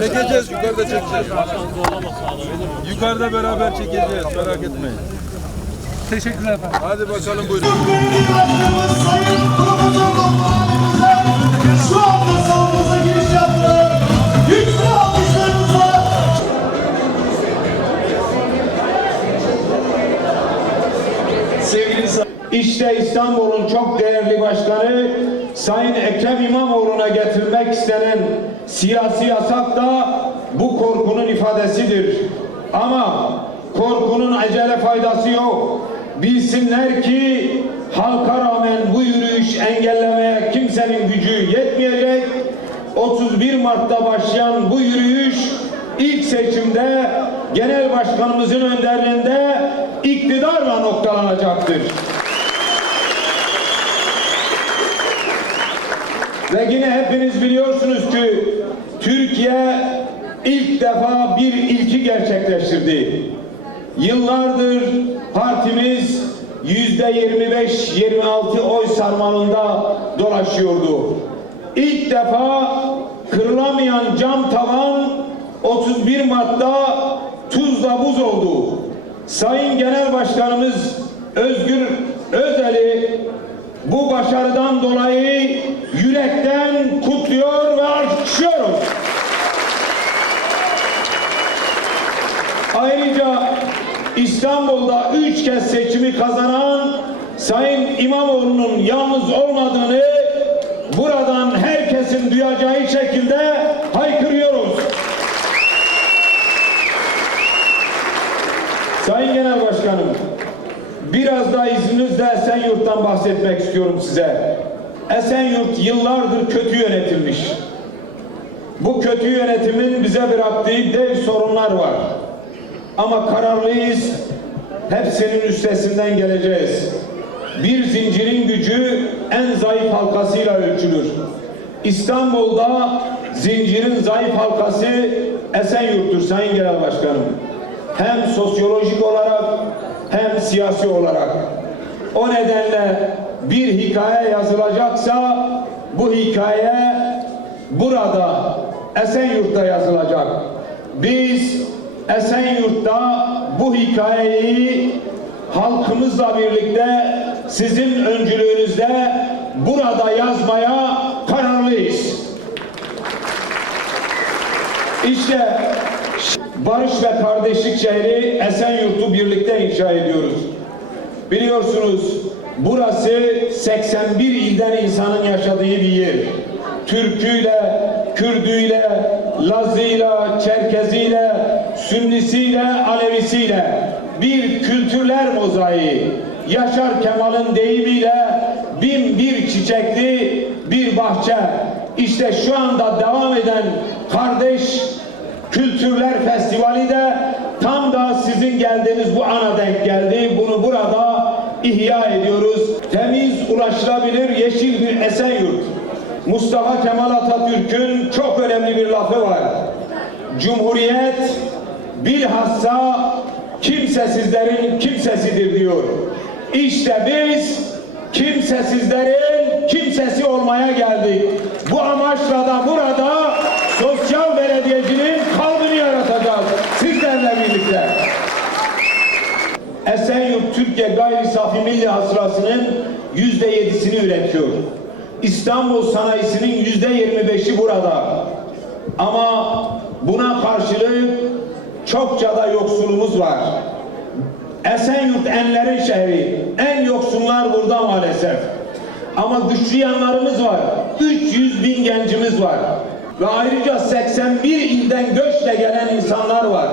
Çekeceğiz yukarıda çekeceğiz. Yukarıda beraber çekeceğiz merak etmeyin. Teşekkürler efendim. Hadi bakalım buyurun. İşte İstanbul'un çok değerli başkanı Sayın Ekrem İmamoğlu'na getirilmek istenen siyasi yasak da bu korkunun ifadesidir. Ama korkunun acele faydası yok. Bilsinler ki halka rağmen bu yürüyüş engellemeye kimsenin gücü yetmeyecek. 31 Mart'ta başlayan bu yürüyüş ilk seçimde genel başkanımızın önderliğinde iktidarla noktalanacaktır. Ve yine hepiniz biliyorsunuz ki Türkiye ilk defa bir ilki gerçekleştirdi. Yıllardır partimiz yüzde 25-26 oy sarmalında dolaşıyordu. İlk defa kırılamayan cam tavan 31 Mart'ta tuzla buz oldu. Sayın Genel Başkanımız Özgür Özel'i bu başarıdan dolayı yürekten kutluyor ve alkışlıyoruz. Ayrıca İstanbul'da üç kez seçimi kazanan Sayın İmamoğlu'nun yalnız olmadığını buradan herkesin duyacağı şekilde haykırıyoruz. Sayın Genel Başkanım, biraz da izninizle Esenyurt'tan bahsetmek istiyorum size. Esenyurt yıllardır kötü yönetilmiş. Bu kötü yönetimin bize bıraktığı dev sorunlar var. Ama kararlıyız. Hepsinin üstesinden geleceğiz. Bir zincirin gücü en zayıf halkasıyla ölçülür. İstanbul'da zincirin zayıf halkası Esenyurt'tur Sayın Genel Başkanım. Hem sosyolojik olarak hem siyasi olarak. O nedenle bir hikaye yazılacaksa bu hikaye burada Esenyurt'ta yazılacak. Biz Esenyurt'ta bu hikayeyi halkımızla birlikte sizin öncülüğünüzde burada yazmaya kararlıyız. İşte barış ve kardeşlik şehri Esenyurt'u birlikte inşa ediyoruz. Biliyorsunuz burası 81 ilden insanın yaşadığı bir yer. Türküyle, Kürdüyle, Lazıyla, Çerkeziyle, Sünnisiyle, Alevisiyle bir kültürler mozaiği. Yaşar Kemal'ın deyimiyle bin bir çiçekli bir bahçe. İşte şu anda devam eden kardeş Kültürler Festivali de tam da sizin geldiğiniz bu ana denk geldi. Bunu burada ihya ediyoruz. Temiz, ulaşılabilir, yeşil bir Esenyurt. Mustafa Kemal Atatürk'ün çok önemli bir lafı var. Cumhuriyet bilhassa kimsesizlerin kimsesidir diyor. İşte biz kimsesizlerin kimsesi olmaya geldik. Bu amaçla da burada Türkiye gayri safi milli hasılasının yüzde yedisini üretiyor. İstanbul sanayisinin yüzde yirmi beşi burada. Ama buna karşılık çokça da yoksulumuz var. Esenyurt enlerin şehri. En yoksullar burada maalesef. Ama güçlü yanlarımız var. 300 bin gencimiz var. Ve ayrıca 81 ilden göçle gelen insanlar var.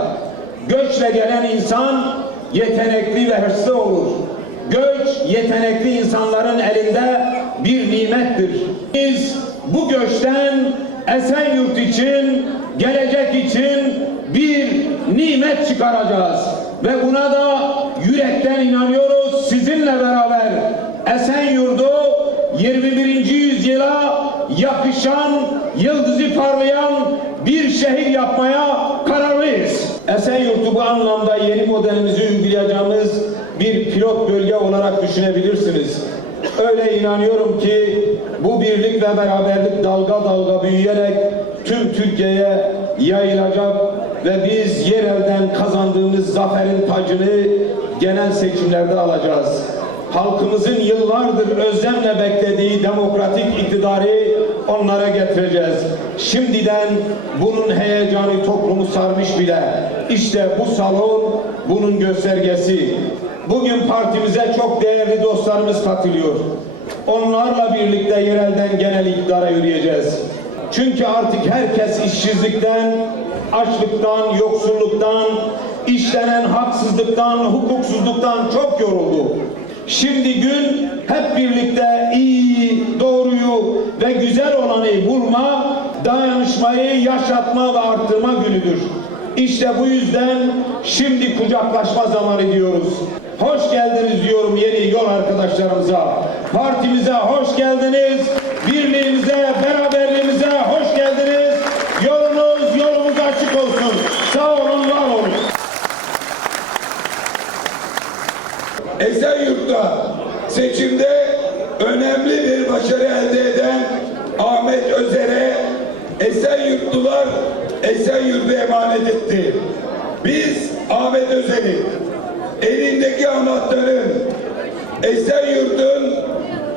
Göçle gelen insan yetenekli ve hırslı olur. Göç yetenekli insanların elinde bir nimettir. Biz bu göçten Esenyurt için, gelecek için bir nimet çıkaracağız. Ve buna da yürekten inanıyoruz. Sizinle beraber Esenyurt'u 21. yüzyıla yakışan, yıldızı parlayan bir şehir yapmaya kararlıyız. Esenyurt'u bu anlamda yeni modelimizi uygulayacağımız bir pilot bölge olarak düşünebilirsiniz. Öyle inanıyorum ki bu birlik ve beraberlik dalga dalga büyüyerek tüm Türkiye'ye yayılacak ve biz yerelden kazandığımız zaferin tacını genel seçimlerde alacağız. Halkımızın yıllardır özlemle beklediği demokratik iktidarı onlara getireceğiz. Şimdiden bunun heyecanı toplumu sarmış bile. İşte bu salon bunun göstergesi. Bugün partimize çok değerli dostlarımız katılıyor. Onlarla birlikte yerelden genel iktidara yürüyeceğiz. Çünkü artık herkes işsizlikten, açlıktan, yoksulluktan, işlenen haksızlıktan, hukuksuzluktan çok yoruldu. Şimdi gün hep birlikte iyi, doğruyu ve güzel olanı bulma, dayanışmayı yaşatma ve arttırma günüdür. İşte bu yüzden şimdi kucaklaşma zamanı diyoruz. Hoş geldiniz diyorum yeni yol arkadaşlarımıza. Partimize hoş geldiniz. Birliğimize, beraberliğimize hoş geldiniz. Yolunuz yolumuz açık olsun. Sağ olun, var olun. Esenyurt'ta seçimde önemli bir başarı elde eden Ahmet Özer'e Esenyurtlular Esenyurt'u emanet etti. Biz Ahmet Özer'i elindeki anahtarın Esenyurt'un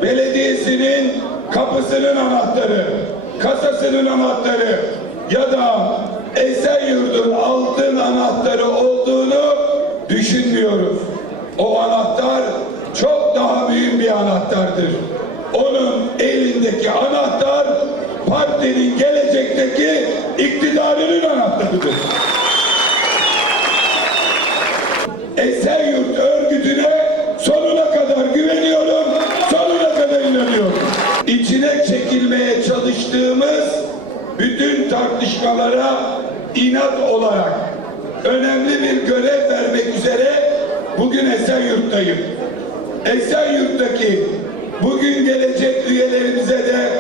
belediyesinin kapısının anahtarı, kasasının anahtarı ya da Esenyurt'un altın anahtarı olduğunu düşünmüyoruz. O anahtar çok daha büyük bir anahtardır. Onun elindeki anahtar partinin gelecekteki iktidarının anahtarıdır. Esenyurt örgütüne sonuna kadar güveniyorum, sonuna kadar inanıyorum. İçine çekilmeye çalıştığımız bütün tartışmalara inat olarak önemli bir görev vermek üzere bugün Esenyurt'tayım. Esenyurt'taki bugün gelecek üyelerimize de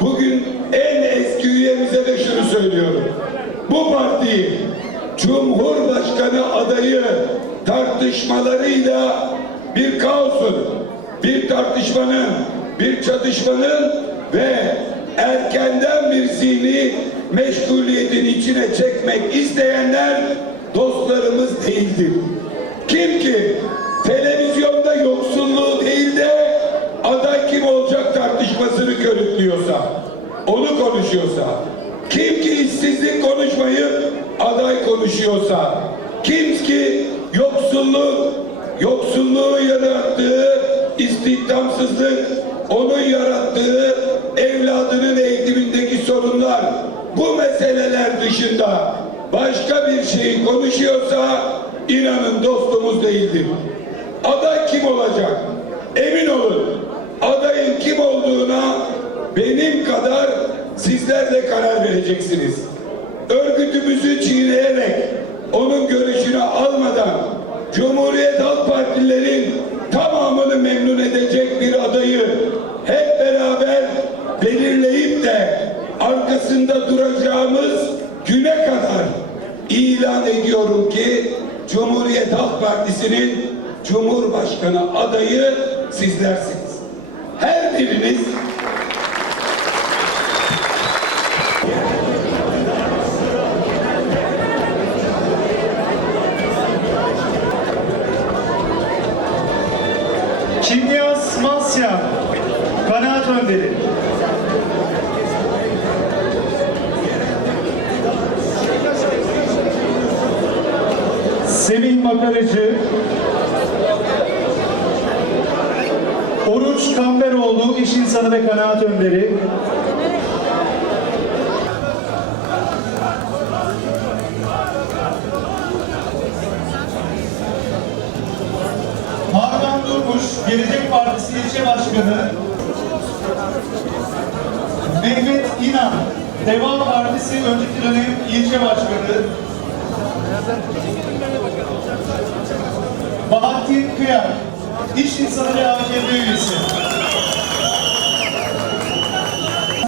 bugün en üyemize de şunu söylüyorum. Bu partiyi Cumhurbaşkanı adayı tartışmalarıyla bir kaosun, bir tartışmanın, bir çatışmanın ve erkenden bir zihni meşguliyetin içine çekmek isteyenler dostlarımız değildir. Kim ki konuşuyorsa, kim ki işsizlik konuşmayıp aday konuşuyorsa, kim ki yoksulluk, yoksulluğu yarattığı istihdamsızlık, onun yarattığı evladının eğitimindeki sorunlar, bu meseleler dışında başka bir şey konuşuyorsa inanın dostumuz değildir. Aday kim olacak? Emin olun adayın kim olduğuna benim kadar sizler de karar vereceksiniz. Örgütümüzü çiğneyerek onun görüşünü almadan Cumhuriyet Halk Partililerin tamamını memnun edecek bir adayı hep beraber belirleyip de arkasında duracağımız güne kadar ilan ediyorum ki Cumhuriyet Halk Partisi'nin Cumhurbaşkanı adayı sizlersiniz. Her biriniz kanaat önderi. Semih Makaracı, Oruç Kamberoğlu, iş insanı ve kanaat önderi. Hakan Durmuş, Gelecek Partisi ilçe başkanı. Mehmet İnan, Deva Partisi önceki dönem ilçe başkanı. Bahattin Kıyak, İş İnsanı AKP üyesi.